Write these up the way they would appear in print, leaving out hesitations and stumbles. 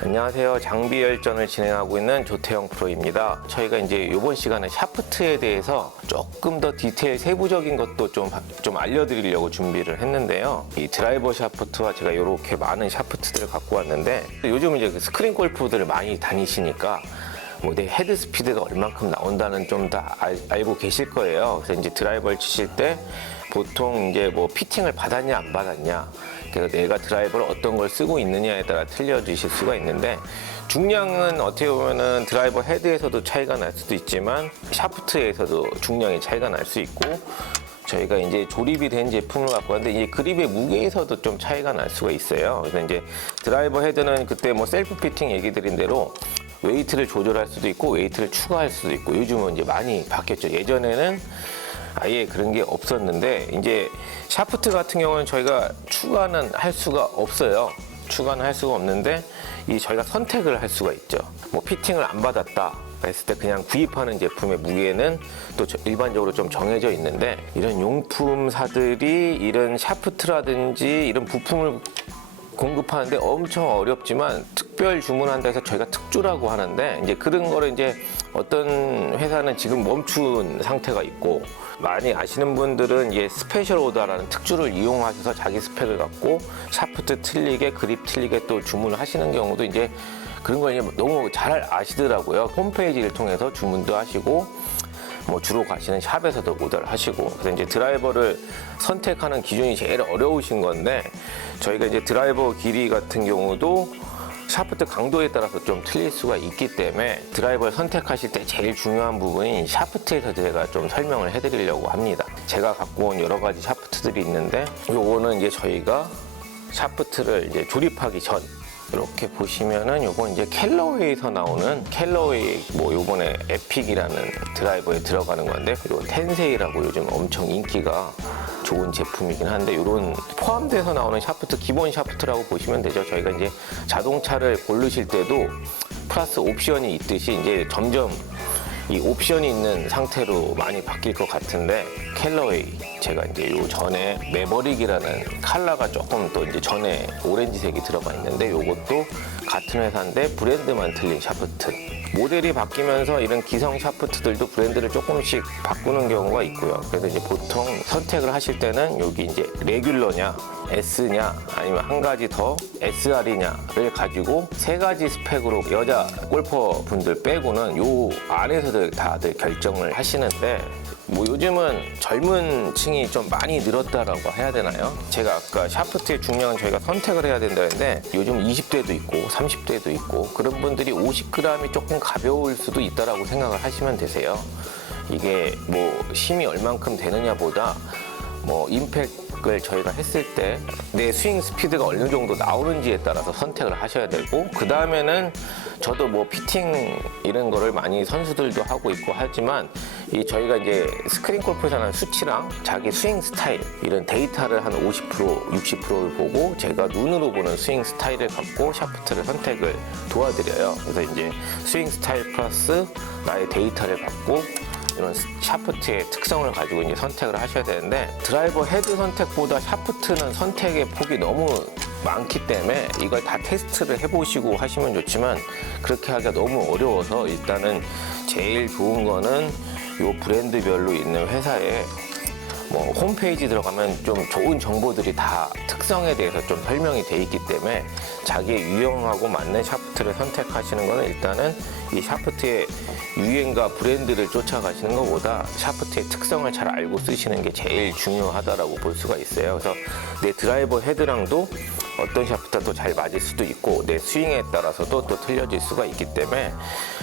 안녕하세요. 장비 열전을 진행하고 있는 조태영 프로입니다. 저희가 이제 이번 시간에 샤프트에 대해서 조금 더 디테일 세부적인 것도 좀 알려드리려고 준비를 했는데요. 이 드라이버 샤프트와 제가 이렇게 많은 샤프트들을 갖고 왔는데, 요즘 이제 그 스크린 골프들을 많이 다니시니까 뭐 내 헤드 스피드가 얼만큼 나온다는 좀 다 알고 계실 거예요. 그래서 이제 드라이버를 치실 때 보통 이제 뭐 피팅을 받았냐 안 받았냐, 그래서 내가 드라이버를 어떤 걸 쓰고 있느냐에 따라 틀려지실 수가 있는데, 중량은 어떻게 보면은 드라이버 헤드에서도 차이가 날 수도 있지만 샤프트에서도 중량의 차이가 날 수 있고, 저희가 이제 조립이 된 제품을 갖고 왔는데 이 그립의 무게에서도 좀 차이가 날 수가 있어요. 그래서 이제 드라이버 헤드는 그때 뭐 셀프 피팅 얘기 드린 대로 웨이트를 조절할 수도 있고 웨이트를 추가할 수도 있고, 요즘은 이제 많이 바뀌었죠. 예전에는 아예 그런 게 없었는데, 이제 샤프트 같은 경우는 저희가 추가는 할 수가 없어요. 추가는 할 수가 없는데, 저희가 선택을 할 수가 있죠. 뭐 피팅을 안 받았다 했을 때 그냥 구입하는 제품의 무게는 또 일반적으로 좀 정해져 있는데, 이런 용품사들이 이런 샤프트라든지 이런 부품을 공급하는데 엄청 어렵지만 특별 주문한다 해서 저희가 특주라고 하는데, 이제 그런 거를 이제 어떤 회사는 지금 멈춘 상태가 있고, 많이 아시는 분들은 이제 스페셜 오더라는 특주를 이용하셔서 자기 스펙을 갖고 샤프트 틀리게 그립 틀리게 또 주문을 하시는 경우도 이제 그런 걸 이제 너무 잘 아시더라고요. 홈페이지를 통해서 주문도 하시고, 뭐 주로 가시는 샵에서도 오더를 하시고. 그래서 이제 드라이버를 선택하는 기준이 제일 어려우신 건데, 저희가 이제 드라이버 길이 같은 경우도 샤프트 강도에 따라서 좀 틀릴 수가 있기 때문에 드라이버를 선택하실 때 제일 중요한 부분이 샤프트에서 제가 좀 설명을 해드리려고 합니다. 제가 갖고 온 여러 가지 샤프트들이 있는데, 요거는 이제 저희가 샤프트를 이제 조립하기 전, 이렇게 보시면은 요건 이제 캘러웨이에서 나오는 캘러웨이, 뭐 요번에 에픽이라는 드라이버에 들어가는 건데, 요 텐세이라고 요즘 엄청 인기가 좋은 제품이긴 한데, 요런 포함돼서 나오는 샤프트, 기본 샤프트라고 보시면 되죠. 저희가 이제 자동차를 고르실 때도 플러스 옵션이 있듯이 이제 점점 이 옵션이 있는 상태로 많이 바뀔 것 같은데, 캘러웨이, 제가 이제 요 전에 매버릭이라는 컬러가 조금 또 이제 전에 오렌지색이 들어가 있는데, 요것도 같은 회사인데 브랜드만 틀린 샤프트. 모델이 바뀌면서 이런 기성 샤프트들도 브랜드를 조금씩 바꾸는 경우가 있고요. 그래서 이제 보통 선택을 하실 때는 여기 이제 레귤러냐, S냐, 아니면 한 가지 더 SR이냐를 가지고 세 가지 스펙으로 여자 골퍼 분들 빼고는 요 안에서들 다들 결정을 하시는데, 뭐 요즘은 젊은 층이 좀 많이 늘었다라고 해야 되나요? 제가 아까 샤프트의 중량은 저희가 선택을 해야 된다 했는데, 요즘 20대도 있고 30대도 있고, 그런 분들이 50g이 조금 가벼울 수도 있다라고 생각을 하시면 되세요. 이게 뭐 힘이 얼만큼 되느냐보다 뭐 임팩을 저희가 했을 때 내 스윙 스피드가 어느 정도 나오는지에 따라서 선택을 하셔야 되고, 그 다음에는 저도 뭐 피팅 이런 거를 많이 선수들도 하고 있고 하지만, 저희가 이제 스크린 골프에서는 수치랑 자기 스윙 스타일 이런 데이터를 한 50%, 60%를 보고 제가 눈으로 보는 스윙 스타일을 갖고 샤프트를 선택을 도와드려요. 그래서 이제 스윙 스타일 플러스 나의 데이터를 갖고 이런 샤프트의 특성을 가지고 이제 선택을 하셔야 되는데, 드라이버 헤드 선택보다 샤프트는 선택의 폭이 너무 많기 때문에 이걸 다 테스트를 해보시고 하시면 좋지만, 그렇게 하기가 너무 어려워서 일단은 제일 좋은 거는 요 브랜드별로 있는 회사에 뭐 홈페이지 들어가면 좀 좋은 정보들이 다 특성에 대해서 좀 설명이 돼 있기 때문에 자기의 유형하고 맞는 샤프트를 선택하시는 거는, 일단은 이 샤프트의 유행과 브랜드를 쫓아가시는 것보다 샤프트의 특성을 잘 알고 쓰시는 게 제일 중요하다라고 볼 수가 있어요. 그래서 내 드라이버 헤드랑도 어떤 샤프트가 또 잘 맞을 수도 있고, 내 스윙에 따라서도 또 틀려질 수가 있기 때문에,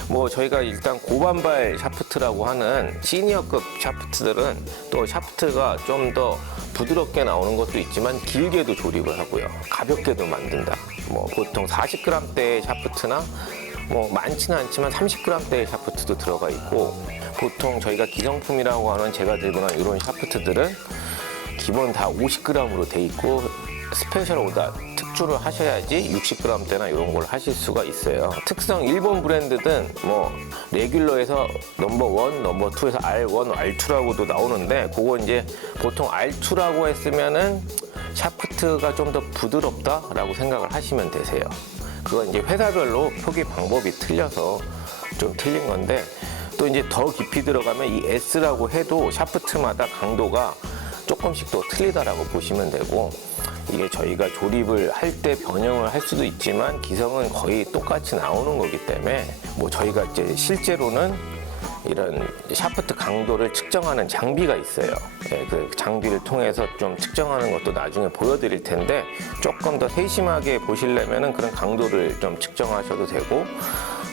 뭐 저희가 일단 고반발 샤프트라고 하는 시니어급 샤프트들은 또 샤프트가 좀 더 부드럽게 나오는 것도 있지만 길게도 조립을 하고요, 가볍게도 만든다. 뭐 보통 40g대의 샤프트나 뭐 많지는 않지만 30g대의 샤프트도 들어가 있고, 보통 저희가 기성품이라고 하는 제가 들고 난 이런 샤프트들은 기본 다 50g으로 돼 있고, 스페셜 오더 특주를 하셔야지 60g대나 이런 걸 하실 수가 있어요. 특성 일본 브랜드든 뭐 레귤러에서 넘버 1, 넘버 2에서 R1, R2라고도 나오는데, 그거 이제 보통 R2라고 했으면은 샤프트가 좀 더 부드럽다라고 생각을 하시면 되세요. 그건 이제 회사별로 표기 방법이 틀려서 좀 틀린 건데, 또 이제 더 깊이 들어가면 이 S라고 해도 샤프트마다 강도가 조금씩 또 틀리다라고 보시면 되고, 이게 저희가 조립을 할 때 변형을 할 수도 있지만 기성은 거의 똑같이 나오는 거기 때문에, 뭐 저희가 이제 실제로는 이런 샤프트 강도를 측정하는 장비가 있어요. 예, 그 장비를 통해서 좀 측정하는 것도 나중에 보여드릴 텐데, 조금 더 세심하게 보시려면은 그런 강도를 좀 측정하셔도 되고,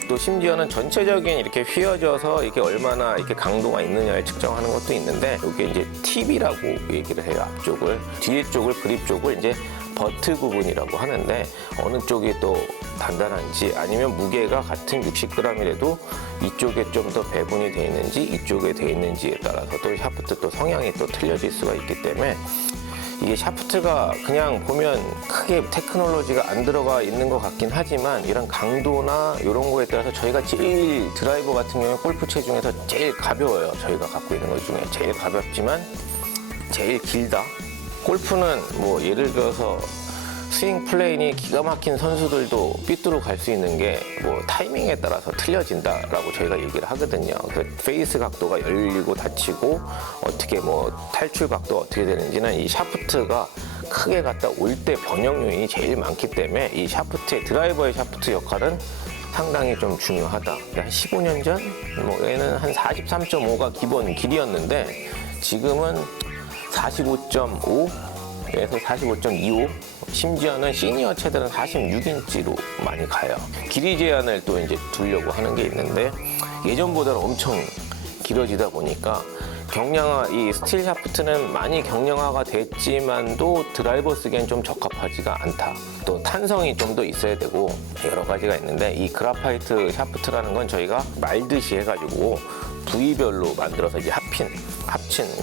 또 심지어는 전체적인 이렇게 휘어져서 이게 얼마나 이렇게 강도가 있느냐를 측정하는 것도 있는데, 이게 이제 팁이라고 얘기를 해요. 앞쪽을, 뒤에 쪽을, 그립 쪽을 이제 버트 부분이라고 하는데, 어느 쪽이 또 단단한지, 아니면 무게가 같은 60g이라도 이쪽에 좀 더 배분이 돼 있는지 이쪽에 돼 있는지에 따라서 또 샤프트 또 성향이 또 틀려질 수가 있기 때문에, 이게 샤프트가 그냥 보면 크게 테크놀로지가 안 들어가 있는 것 같긴 하지만, 이런 강도나 이런 거에 따라서 저희가 제일 드라이버 같은 경우에 골프채 중에서 제일 가벼워요. 저희가 갖고 있는 것 중에 제일 가볍지만 제일 길다. 골프는 뭐 예를 들어서 스윙 플레인이 기가 막힌 선수들도 삐뚤어 갈 수 있는 게 뭐 타이밍에 따라서 틀려진다라고 저희가 얘기를 하거든요. 그 페이스 각도가 열리고 닫히고 어떻게 뭐 탈출 각도가 어떻게 되는지는 이 샤프트가 크게 갔다 올 때 변형 요인이 제일 많기 때문에, 이 샤프트의 드라이버의 샤프트 역할은 상당히 좀 중요하다. 한 15년 전 뭐 얘는 한 43.5가 기본 길이었는데 지금은 45.5에서 45.25, 심지어는 시니어 채들은 46인치로 많이 가요. 길이 제한을 또 이제 두려고 하는 게 있는데, 예전보다는 엄청 길어지다 보니까 경량화, 이 스틸 샤프트는 많이 경량화가 됐지만도 드라이버 쓰기엔 좀 적합하지가 않다. 또 탄성이 좀 더 있어야 되고 여러 가지가 있는데, 이 그라파이트 샤프트라는 건 저희가 말듯이 해가지고 부위별로 만들어서 이제 합친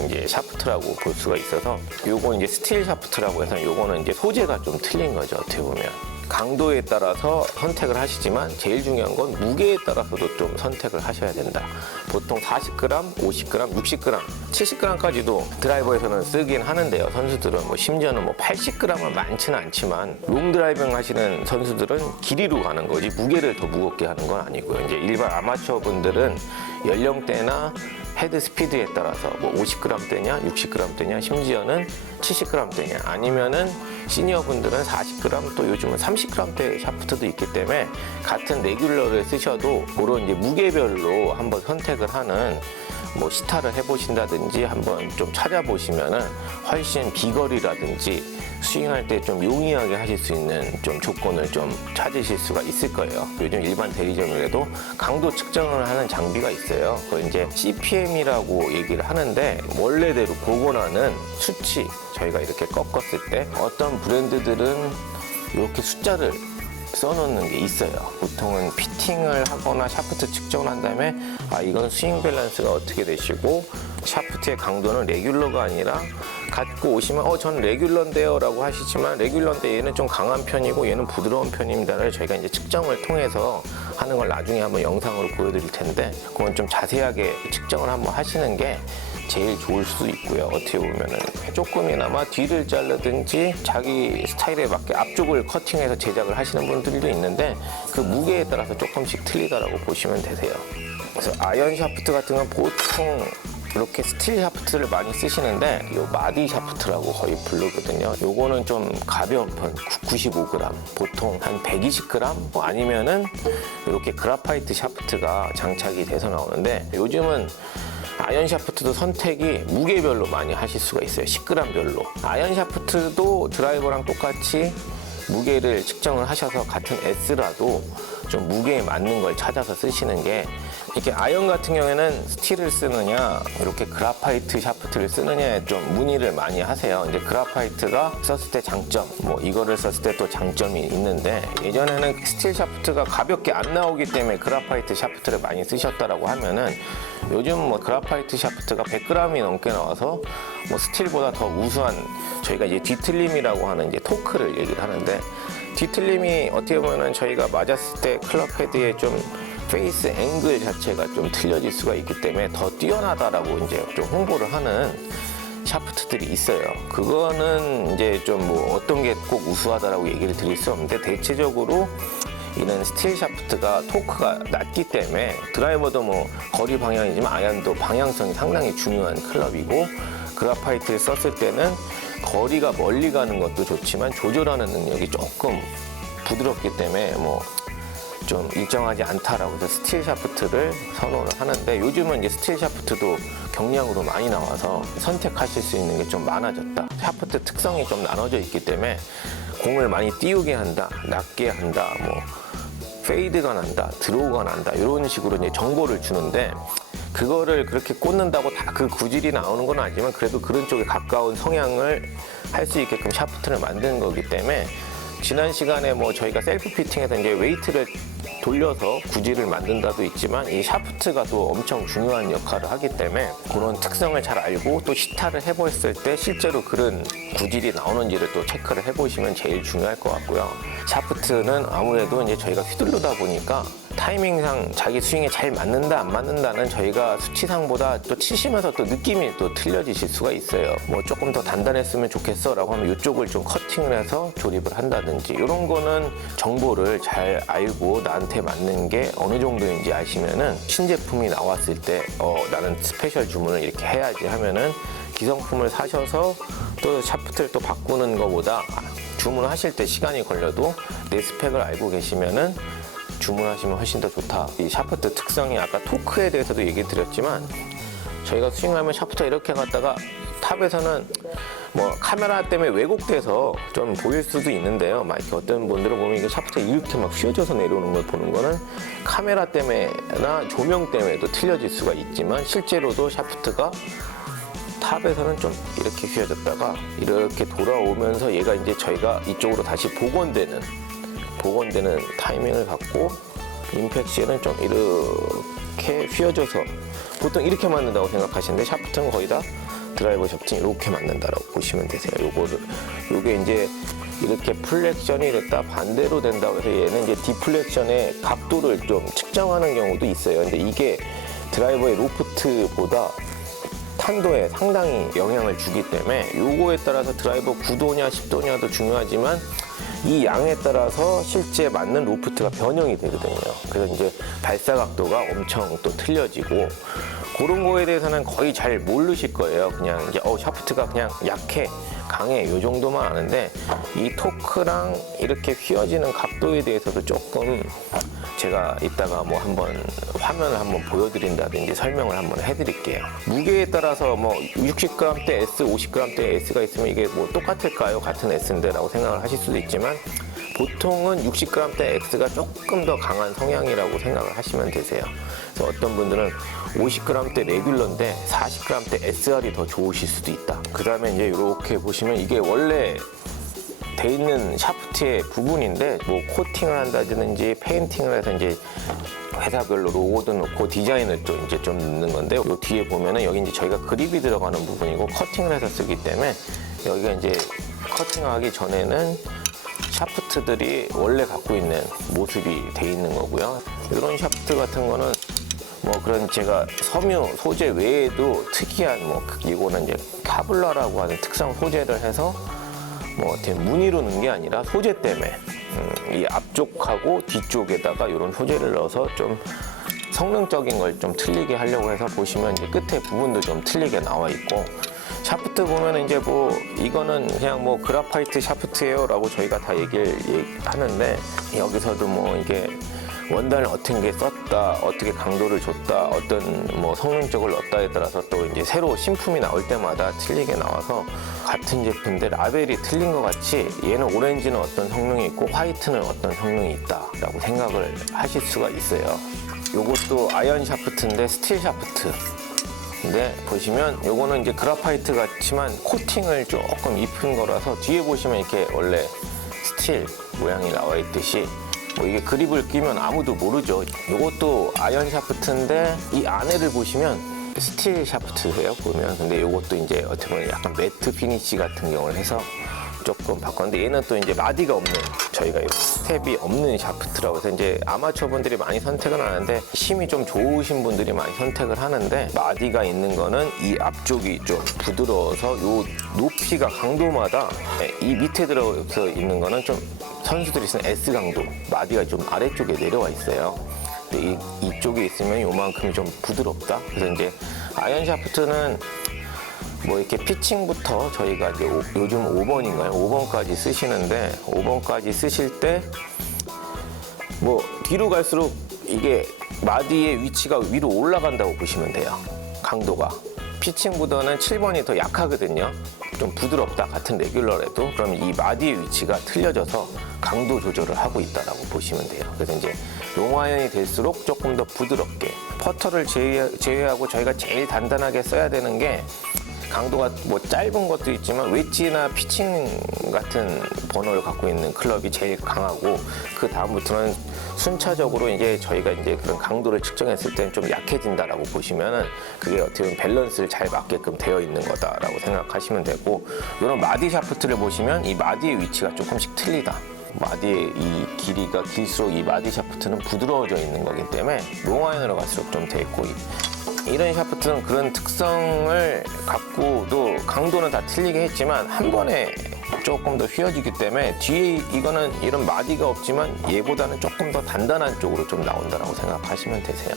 이제 샤프트라고 볼 수가 있어서, 요건 이제 스틸 샤프트라고 해서 요거는 이제 소재가 좀 틀린 거죠. 어떻게 보면 강도에 따라서 선택을 하시지만 제일 중요한 건 무게에 따라서도 좀 선택을 하셔야 된다. 보통 40g, 50g, 60g, 70g까지도 드라이버에서는 쓰긴 하는데요. 선수들은 뭐 심지어는 뭐 80g은 많지는 않지만, 롱 드라이빙 하시는 선수들은 길이로 가는 거지 무게를 더 무겁게 하는 건 아니고요. 이제 일반 아마추어 분들은 연령대나 헤드 스피드에 따라서 뭐 50g대냐, 60g대냐, 심지어는 70g대냐, 아니면은 시니어 분들은 40g, 또 요즘은 30g대 샤프트도 있기 때문에 같은 레귤러를 쓰셔도 그런 이제 무게별로 한번 선택을 하는, 뭐 시타를 해보신다든지 한번 좀 찾아보시면은 훨씬 비거리라든지 스윙할 때 좀 용이하게 하실 수 있는 좀 조건을 좀 찾으실 수가 있을 거예요. 요즘 일반 대리점에도 강도 측정을 하는 장비가 있어요. 그걸 이제 CPM이라고 얘기를 하는데, 원래대로 보고 나는 수치, 저희가 이렇게 꺾었을 때 어떤 브랜드들은 이렇게 숫자를 써놓는 게 있어요. 보통은 피팅을 하거나 샤프트 측정을 한 다음에, 아, 이건 스윙 밸런스가 어떻게 되시고 샤프트의 강도는 레귤러가 아니라, 갖고 오시면 저는 레귤러인데요 라고 하시지만, 레귤러인데 얘는 좀 강한 편이고 얘는 부드러운 편입니다를 저희가 이제 측정을 통해서 하는 걸 나중에 한번 영상으로 보여드릴 텐데, 그건 좀 자세하게 측정을 한번 하시는 게 제일 좋을 수도 있고요. 어떻게 보면은 조금이나마 뒤를 자르든지 자기 스타일에 맞게 앞쪽을 커팅해서 제작을 하시는 분들도 있는데, 그 무게에 따라서 조금씩 틀리다라고 보시면 되세요. 그래서 아이언 샤프트 같은 건 보통 이렇게 스틸 샤프트를 많이 쓰시는데, 요 마디 샤프트라고 거의 부르거든요. 요거는 좀 가벼운 편, 95g, 보통 한 120g, 아니면은 이렇게 그라파이트 샤프트가 장착이 돼서 나오는데, 요즘은 아이언 샤프트도 선택이 무게별로 많이 하실 수가 있어요. 10g별로. 아이언 샤프트도 드라이버랑 똑같이 무게를 측정을 하셔서 같은 S라도 좀 무게에 맞는 걸 찾아서 쓰시는 게, 이렇게 아이언 같은 경우에는 스틸을 쓰느냐 이렇게 그라파이트 샤프트를 쓰느냐에 좀 문의를 많이 하세요. 이제 그라파이트가 썼을 때 장점, 뭐 이거를 썼을 때 또 장점이 있는데, 예전에는 스틸 샤프트가 가볍게 안 나오기 때문에 그라파이트 샤프트를 많이 쓰셨다라고 하면은, 요즘 뭐 그라파이트 샤프트가 100g이 넘게 나와서 뭐 스틸보다 더 우수한, 저희가 이제 뒤틀림이라고 하는 이제 토크를 얘기를 하는데, 뒤틀림이 어떻게 보면은 저희가 맞았을 때 클럽 헤드에 좀 페이스 앵글 자체가 좀 틀려질 수가 있기 때문에 더 뛰어나다라고 이제 좀 홍보를 하는 샤프트들이 있어요. 그거는 이제 좀 뭐 어떤 게 꼭 우수하다라고 얘기를 드릴 수 없는데, 대체적으로 이는 스틸 샤프트가 토크가 낮기 때문에 드라이버도 뭐 거리 방향이지만 아이언도 방향성이 상당히 중요한 클럽이고, 그라파이트를 썼을 때는 거리가 멀리 가는 것도 좋지만 조절하는 능력이 조금 부드럽기 때문에 뭐 좀 일정하지 않다라고 해서 스틸 샤프트를 선호를 하는데, 요즘은 이제 스틸 샤프트도 경량으로 많이 나와서 선택하실 수 있는 게 좀 많아졌다. 샤프트 특성이 좀 나눠져 있기 때문에 공을 많이 띄우게 한다, 낮게 한다, 뭐 페이드가 난다, 드로우가 난다, 이런 식으로 이제 정보를 주는데, 그거를 그렇게 꽂는다고 다 그 구질이 나오는 건 아니지만 그래도 그런 쪽에 가까운 성향을 할 수 있게끔 샤프트를 만드는 거기 때문에, 지난 시간에 뭐 저희가 셀프 피팅에서 이제 웨이트를 돌려서 구질을 만든다도 있지만, 이 샤프트가 또 엄청 중요한 역할을 하기 때문에 그런 특성을 잘 알고 또 시타를 해보았을 때 실제로 그런 구질이 나오는지를 또 체크를 해보시면 제일 중요할 것 같고요. 샤프트는 아무래도 이제 저희가 휘두르다 보니까 타이밍상 자기 스윙에 잘 맞는다 안 맞는다는 저희가 수치상보다 또 치시면서 또 느낌이 또 틀려지실 수가 있어요. 뭐 조금 더 단단했으면 좋겠어 라고 하면 이쪽을 좀 커팅을 해서 조립을 한다든지, 이런 거는 정보를 잘 알고 나한테 맞는 게 어느 정도인지 아시면은 신제품이 나왔을 때 나는 스페셜 주문을 이렇게 해야지 하면은 기성품을 사셔서 또 샤프트를 또 바꾸는 것보다 주문하실 때 시간이 걸려도 내 스펙을 알고 계시면은 주문하시면 훨씬 더 좋다. 이 샤프트 특성이 아까 토크에 대해서도 얘기 드렸지만, 저희가 스윙하면 샤프트가 이렇게 갔다가 탑에서는 뭐 카메라 때문에 왜곡돼서 좀 보일 수도 있는데요. 막 이렇게 어떤 분들은 보면 이게 샤프트가 이렇게 막 휘어져서 내려오는 걸 보는 거는 카메라 때문에나 조명 때문에도 틀려질 수가 있지만, 실제로도 샤프트가 탑에서는 좀 이렇게 휘어졌다가 이렇게 돌아오면서 얘가 이제 저희가 이쪽으로 다시 복원되는 타이밍을 갖고, 임팩시에는 좀 이렇게 휘어져서 보통 이렇게 맞는다고 생각하시는데, 샤프트는 거의 다 드라이버 샤프트는 이렇게 맞는다라고 보시면 되세요. 요게 이제 이렇게 플렉션이 됐다 반대로 된다고 해서 얘는 이제 디플렉션의 각도를 좀 측정하는 경우도 있어요. 근데 이게 드라이버의 로프트보다 탄도에 상당히 영향을 주기 때문에 요거에 따라서 드라이버 9도냐 10도냐도 중요하지만, 이 양에 따라서 실제 맞는 로프트가 변형이 되거든요. 그래서 이제 발사 각도가 엄청 또 틀려지고, 그런 거에 대해서는 거의 잘 모르실 거예요. 그냥 이제 샤프트가 그냥 약해, 강해, 요 정도만 아는데, 이 토크랑 이렇게 휘어지는 각도에 대해서도 조금 제가 이따가 뭐 한번 화면을 한번 보여드린다든지 설명을 한번 해드릴게요. 무게에 따라서 뭐 60g대 S, 50g대 S가 있으면 이게 뭐 똑같을까요? 같은 S인데 라고 생각을 하실 수도 있지만, 보통은 60g대 X가 조금 더 강한 성향이라고 생각을 하시면 되세요. 그래서 어떤 분들은 50g대 레귤러인데 40g대 SR이 더 좋으실 수도 있다. 그 다음에 이제 이렇게 보시면 이게 원래 돼 있는 샤프트의 부분인데, 뭐 코팅을 한다든지 페인팅을 해서 이제 회사별로 로고도 넣고 디자인을 또 이제 좀 넣는 건데, 요 뒤에 보면은 여기 이제 저희가 그립이 들어가는 부분이고 커팅을 해서 쓰기 때문에, 여기가 이제 커팅하기 전에는 샤프트들이 원래 갖고 있는 모습이 돼 있는 거고요. 이런 샤프트 같은 거는 뭐 그런 제가 섬유 소재 외에도 특이한 뭐 이거는 이제 카블라라고 하는 특성 소재를 해서 뭐 어떻게 무늬로 넣은 게 아니라 소재 때문에 이 앞쪽하고 뒤쪽에다가 이런 소재를 넣어서 좀 성능적인 걸 좀 틀리게 하려고 해서, 보시면 이제 끝에 부분도 좀 틀리게 나와 있고, 샤프트 보면 이제 뭐 이거는 그냥 뭐 그라파이트 샤프트예요 라고 저희가 다 얘기를 하는데, 여기서도 뭐 이게 원단을 어떤 게 썼다, 어떻게 강도를 줬다, 어떤 뭐 성능적을 넣었다에 따라서 또 이제 새로 신품이 나올 때마다 틀리게 나와서, 같은 제품인데 라벨이 틀린 것 같이 얘는 오렌지는 어떤 성능이 있고 화이트는 어떤 성능이 있다라고 생각을 하실 수가 있어요. 요것도 아이언 샤프트인데 스틸 샤프트. 근데 보시면 요거는 이제 그라파이트 같지만 코팅을 조금 입힌 거라서, 뒤에 보시면 이렇게 원래 스틸 모양이 나와 있듯이 뭐 이게 그립을 끼면 아무도 모르죠. 요것도 아이언 샤프트인데 이 안에를 보시면 스틸 샤프트예요, 보면. 근데 요것도 이제 어떻게 보면 약간 매트 피니시 같은 경우를 해서 조금 바꿨는데, 얘는 또 이제 마디가 없는, 저희가 스텝이 없는 샤프트라고 해서 이제 아마추어 분들이 많이 선택은 하는데, 힘이 좀 좋으신 분들이 많이 선택을 하는데, 마디가 있는 거는 이 앞쪽이 좀 부드러워서 요 높이가 강도마다, 이 밑에 들어서 있는 거는 좀 선수들이 쓰는 S 강도, 마디가 좀 아래쪽에 내려와 있어요. 근데 이쪽에 있으면 요만큼이 좀 부드럽다. 그래서 이제 아이언 샤프트는 뭐 이렇게 피칭부터 저희가 이제 요즘 5번인가요? 5번까지 쓰시는데 5번까지 쓰실 때 뭐 뒤로 갈수록 이게 마디의 위치가 위로 올라간다고 보시면 돼요. 강도가. 피칭보다는 7번이 더 약하거든요. 좀 부드럽다 같은 레귤러라도 그러면 이 마디의 위치가 틀려져서 강도 조절을 하고 있다라고 보시면 돼요. 그래서 이제 롱아이언이 될수록 조금 더 부드럽게 퍼터를 제외하고 저희가 제일 단단하게 써야 되는 게 강도가 뭐 짧은 것도 있지만 웨지나 피칭 같은 번호를 갖고 있는 클럽이 제일 강하고 그 다음부터는 순차적으로 이제 저희가 이제 그런 강도를 측정했을 때는 좀 약해진다라고 보시면은 그게 어떻게 보면 밸런스를 잘 맞게끔 되어 있는 거다라고 생각하시면 되고 이런 마디 샤프트를 보시면 이 마디의 위치가 조금씩 틀리다. 마디의 이 길이가 길수록 이 마디 샤프트는 부드러워져 있는 거기 때문에 롱아이언으로 갈수록 좀 돼 있고 이런 샤프트는 그런 특성을 갖고도 강도는 다 틀리게 했지만 한 번에 조금 더 휘어지기 때문에 뒤에 이거는 이런 마디가 없지만 얘보다는 조금 더 단단한 쪽으로 좀 나온다고 생각하시면 되세요.